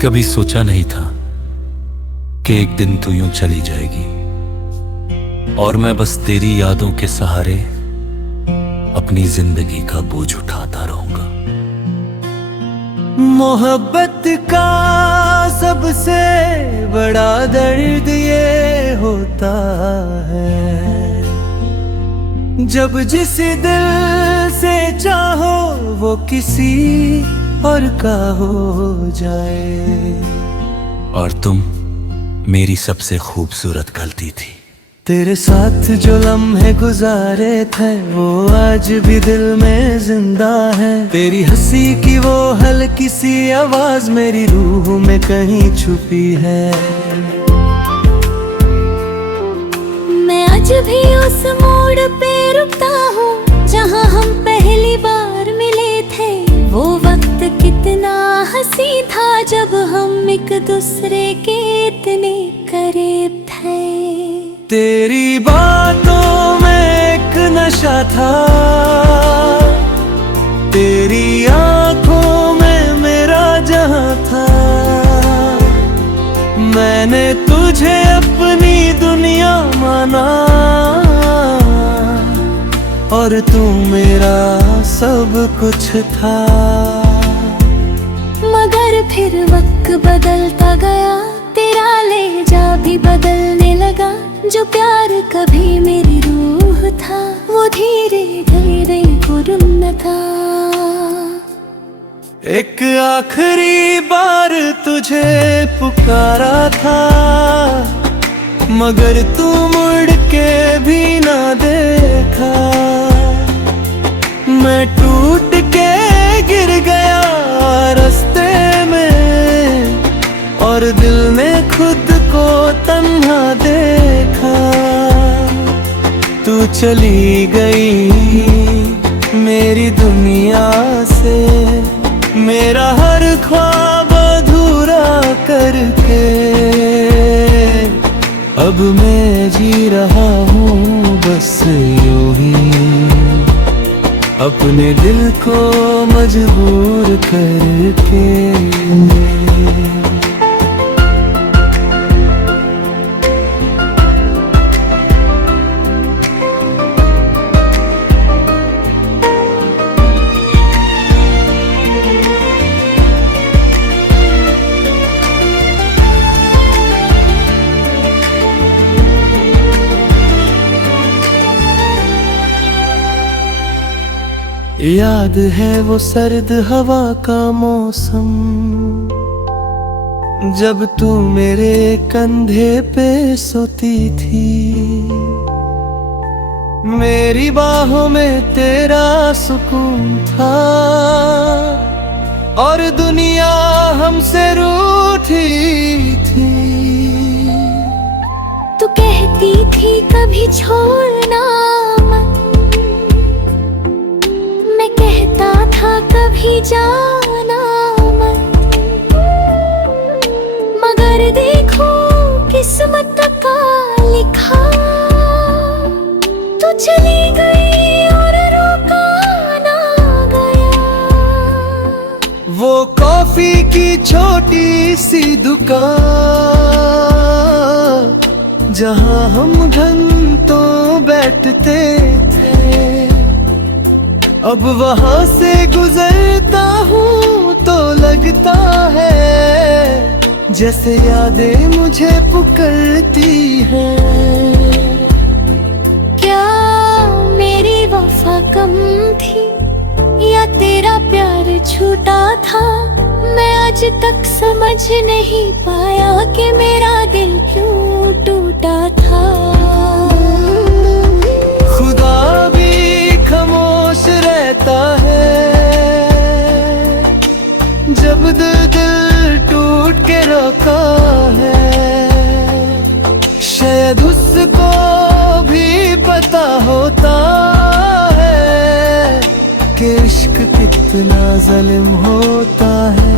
कभी सोचा नहीं था कि एक दिन तू यूं चली जाएगी और मैं बस तेरी यादों के सहारे अपनी जिंदगी का बोझ उठाता रहूंगा। मोहब्बत का सबसे बड़ा दर्द ये होता है, जब जिस दिल से चाहो वो किसी और का हो जाए। और तुम मेरी सबसे खूबसूरत गलती थी। तेरे साथ जो लम्हे गुजारे थे वो आज भी दिल में जिंदा है। तेरी हंसी की वो हल्की सी आवाज मेरी रूह में कहीं छुपी है। मैं आज भी उस मोड़ पे रुकता हूँ जहाँ हम पहली बार मिले थे। वो वक्त कितना हंसी था जब हम एक दूसरे के इतने करीब थे। तेरी बातों में एक नशा था, तेरी आंखों में मेरा जहां था। मैंने तुझे अपनी दुनिया माना और तू मेरा सब कुछ था। मगर फिर वक्त बदलता गया, तेरा लहजा भी बदलने लगा। जो प्यार कभी मेरी रूह था वो धीरे धीरे पुरना था। एक आखिरी बार तुझे पुकारा था, मगर तू मुड़ के भी ना देखा। मैं टूट के गिर गया रास्ते में और दिल ने खुद को तन्हा देखा। तू चली गई मेरी दुनिया से, मेरा हर ख्वाब अधूरा करके। अब मैं जी रहा हूँ बस यूं ही, अपने दिल को मजबूर करके। याद है वो सर्द हवा का मौसम, जब तू मेरे कंधे पे सोती थी। मेरी बाहों में तेरा सुकून था और दुनिया हमसे रूठी थी। तू कहती थी कभी छोड़ना मत, मैं कहता था कभी जाना मत। मगर देखो किस्मत का लिखा, तू चली गई और रोका ना गया। वो कॉफी की छोटी सी दुकान जहां हम घंटों बैठते थे, अब वहां से गुजरता हूँ तो लगता है जैसे यादें मुझे पुकारती हैं। क्या मेरी वफा कम थी या तेरा प्यार झूठा था? मैं आज तक समझ नहीं पाया कि मेरा दिल क्यों टूटा था। खुदा भी खामोश रहता है जब दिल टूट के रोका है। शायद उसको भी पता होता है कि इश्क कितना जालिम होता है।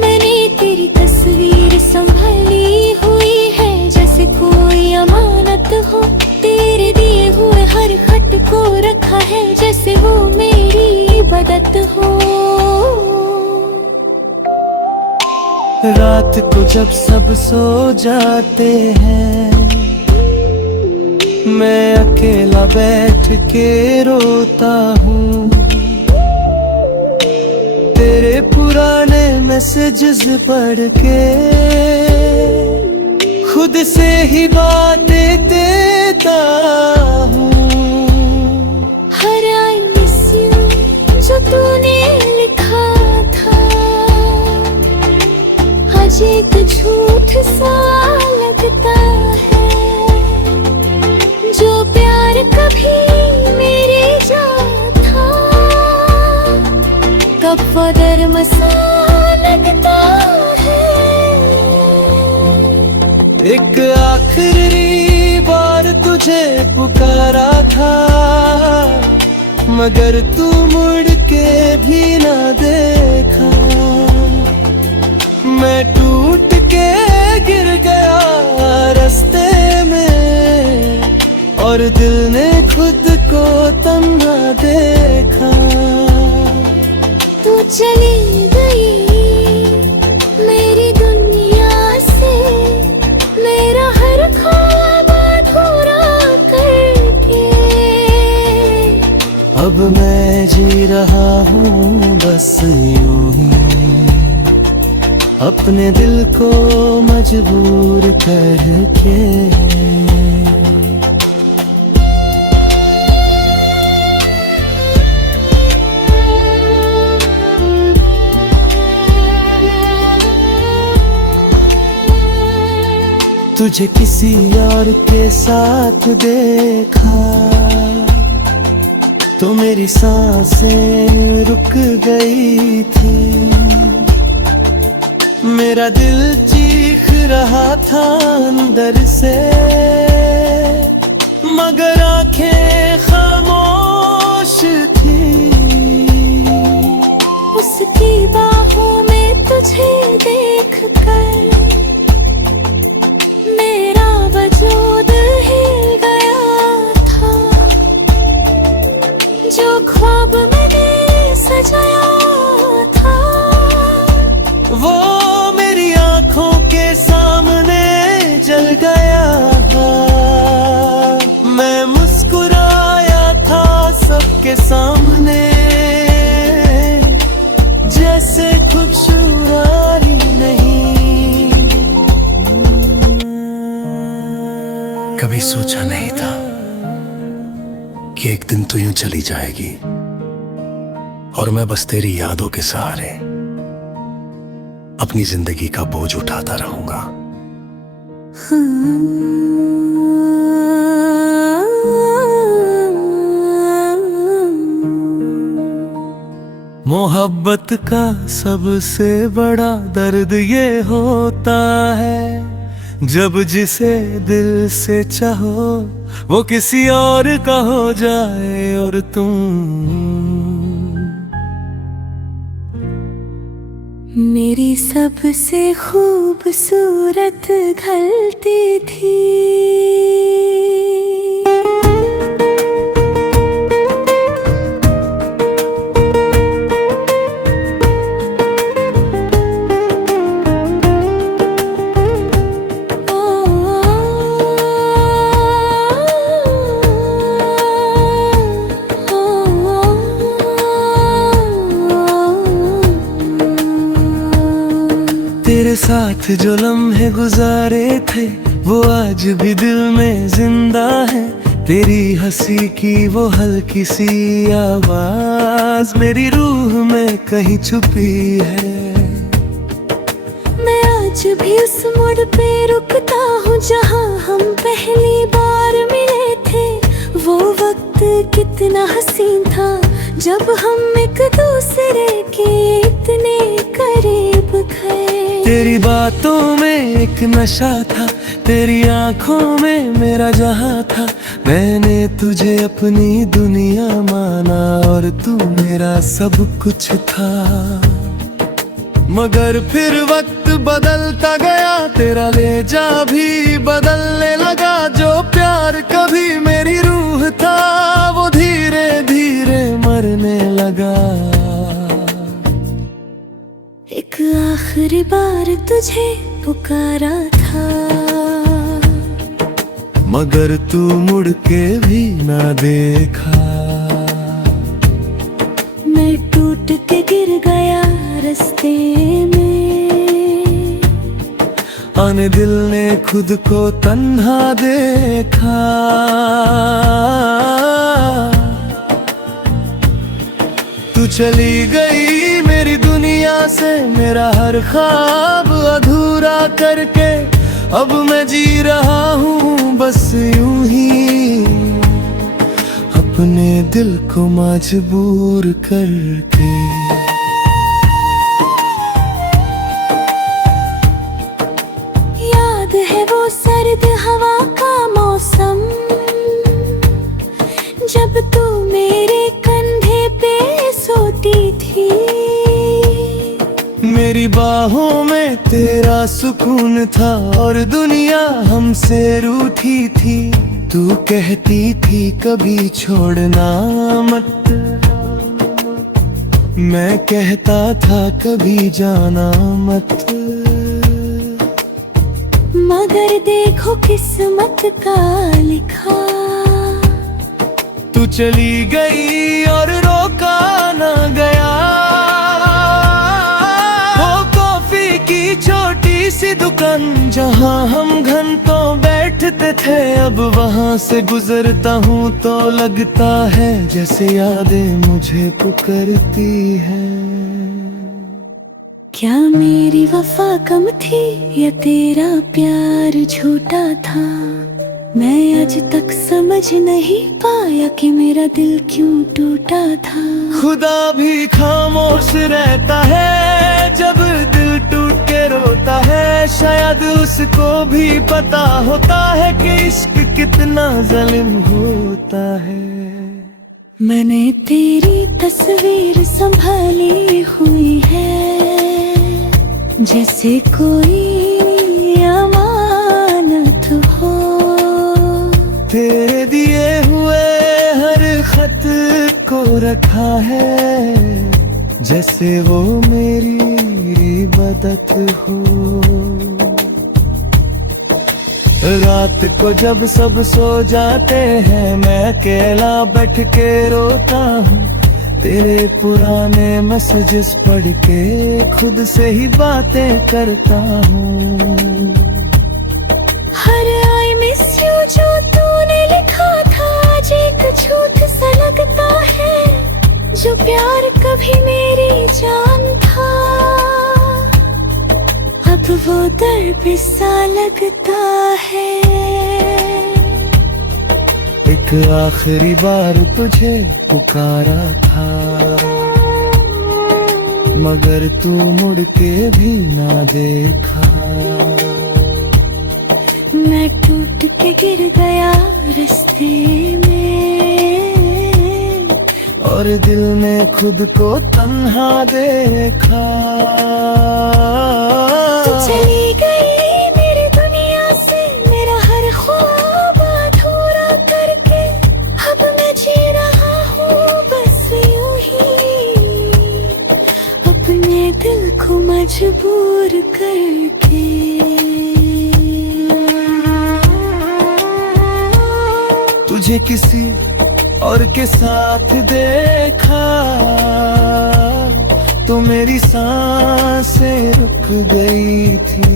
मैंने तेरी तस्वीर संभाली हुई है जैसे कोई अमानत हो। तेरे दिए हुए हर खत को रखा है जैसे वो मेरी इबादत हो। रात को जब सब सो जाते हैं, मैं अकेला बैठ के रोता हूँ। तेरे पुराने मैसेजेस पढ़ के खुद से ही बातें देता हूँ। हर आई मिस यू जो तूने लिखा था, आज एक झूठ सा लगता है। जो प्यार कभी मेरे जा था, कब वो दरमसा लगता है। एक आखिरी बार तुझे पुकारा था, मगर तू मुड़ के भी ना देखा। मैं टूट के गिर गया रास्ते में, और दिल ने खुद को तन्हा देखा। तू चली गई मेरी दुनिया से, मेरा हर ख्वाब अधूरा करके। अब मैं जी रहा हूँ बस यूं ही, अपने दिल को मजबूर करके। तुझे किसी और के साथ देखा तो मेरी सांसें रुक गई थी। मेरा दिल चीख रहा था अंदर से, मगर आंखें खामोश थी। उसकी बाहों में तुझे देख कर मेरा वजूद हिल गया था। जो ख्वाब मैंने सजाया था, वो मेरी आंखों के सामने जल गया। मैं मुस्कुराया था सबके सामने, जैसे खुशहाली नहीं। कभी सोचा नहीं था कि एक दिन तू यूं चली जाएगी, और मैं बस तेरी यादों के सहारे अपनी जिंदगी का बोझ उठाता रहूंगा। मोहब्बत का सबसे बड़ा दर्द ये होता है, जब जिसे दिल से चाहो वो किसी और का हो जाए, और तुम मेरी सबसे खूबसूरत गलती थी। तेरे साथ जो लम्हे गुजारे थे वो आज भी दिल में जिंदा है। तेरी हंसी की वो हल्की सी आवाज मेरी रूह में कहीं छुपी है। मैं आज भी उस मोड़ पे रुकता हूँ जहाँ हम पहली बार मिले थे। वो वक्त कितना हसीन था जब हम एक दूसरे के इतने करीब गए। तेरी बातों में एक नशा था, तेरी आंखों में मेरा जहां था। मैंने तुझे अपनी दुनिया माना और तू मेरा सब कुछ था। मगर फिर वक्त बदलता गया, तेरा लहजा भी बदलने लगा। जो प्यार कभी मेरी रूह था वो धीरे धीरे मरने लगा। एक आखिरी आखिरी बार तुझे पुकारा था, मगर तू मुड़ के भी ना देखा। मैं टूट के गिर गया रास्ते में, आने दिल ने खुद को तन्हा देखा। तू चली गई मेरी दुनिया से, मेरा हर ख्वाब अधूरा करके। अब मैं जी रहा हूँ बस यूं ही, अपने दिल को मजबूर करके। याद है वो सर्द हवा का मौसम, जब तू मेरे कंधे पे सोती थी। मेरी बाहों में तेरा सुकून था और दुनिया हमसे रूठी थी। तू कहती थी कभी छोड़ना मत, मैं कहता था कभी जाना मत। मगर देखो किस्मत का लिखा, तू चली गई और रोका न गया। वो कॉफी की छोटी सी दुकान जहाँ हम घंटों बैठते थे, अब वहाँ से गुजरता हूँ तो लगता है जैसे यादें मुझे पुकारती हैं। क्या मेरी वफा कम थी या तेरा प्यार झूठा था? मैं आज तक समझ नहीं पाया कि मेरा दिल क्यों टूटा था। खुदा भी खामोश रहता है जब दिल टूट के रोता है। शायद उसको भी पता होता है कि इश्क कितना जालिम होता है। मैंने तेरी तस्वीर संभाली हुई है, जैसे कोई अमानत हो। तेरे दिए हुए हर खत को रखा है, जैसे वो मेरी इबादत हो। रात को जब सब सो जाते हैं, मैं अकेला बैठ के रोता हूँ। तेरे पुराने मैसेजेस पढ़ के खुद से ही बातें करता हूँ। हर आई मिस यू जो तूने लिखा था, आज एक झूठ सा लगता है। जो प्यार कभी मेरी जान था, अब वो दर्द सा लगता है। एक आखिरी बार तुझे पुकारा था, मगर तू मुड़ के भी ना देखा। मैं टूट के गिर गया रास्ते में, और दिल ने खुद को तन्हा देखा। तू चली गई मेरी दुनिया से, मेरा हर ख्वाब अधूरा करके। अब मैं जी रहा हूँ बस यूं ही, अपने दिल को मजबूर करके। तुझे किसी और के साथ देखा तो मेरी सांसें रुक गई थी।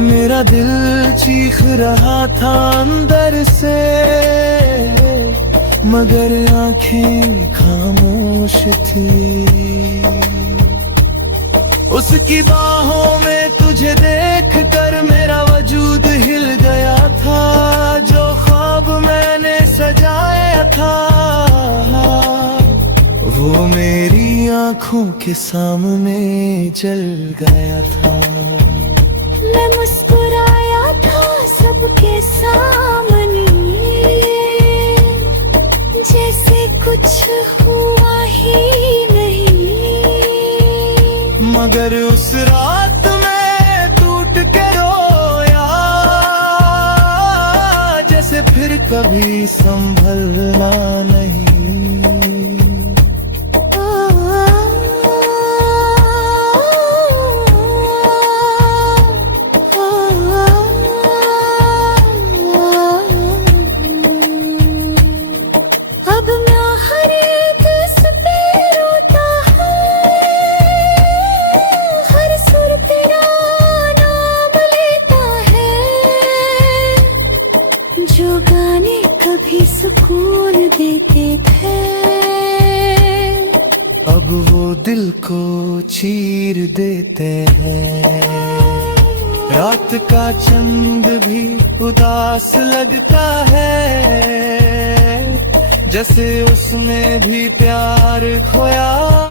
मेरा दिल चीख रहा था अंदर से, मगर आंखें खामोश थी। उसकी बाहों में तुझे देख कर मेरा वजूद हिल गया था। जो ख्वाब मैंने सजाया था, वो मेरी आंखों के सामने जल गया था। मैं मुस्कुराया था सबके सामने, जैसे कुछ हुआ ही नहीं। मगर उस रात में टूट के रोया, जैसे फिर कभी संभलना नहीं। चीर देते हैं। रात का चंद भी उदास लगता है, जैसे उसमें भी प्यार खोया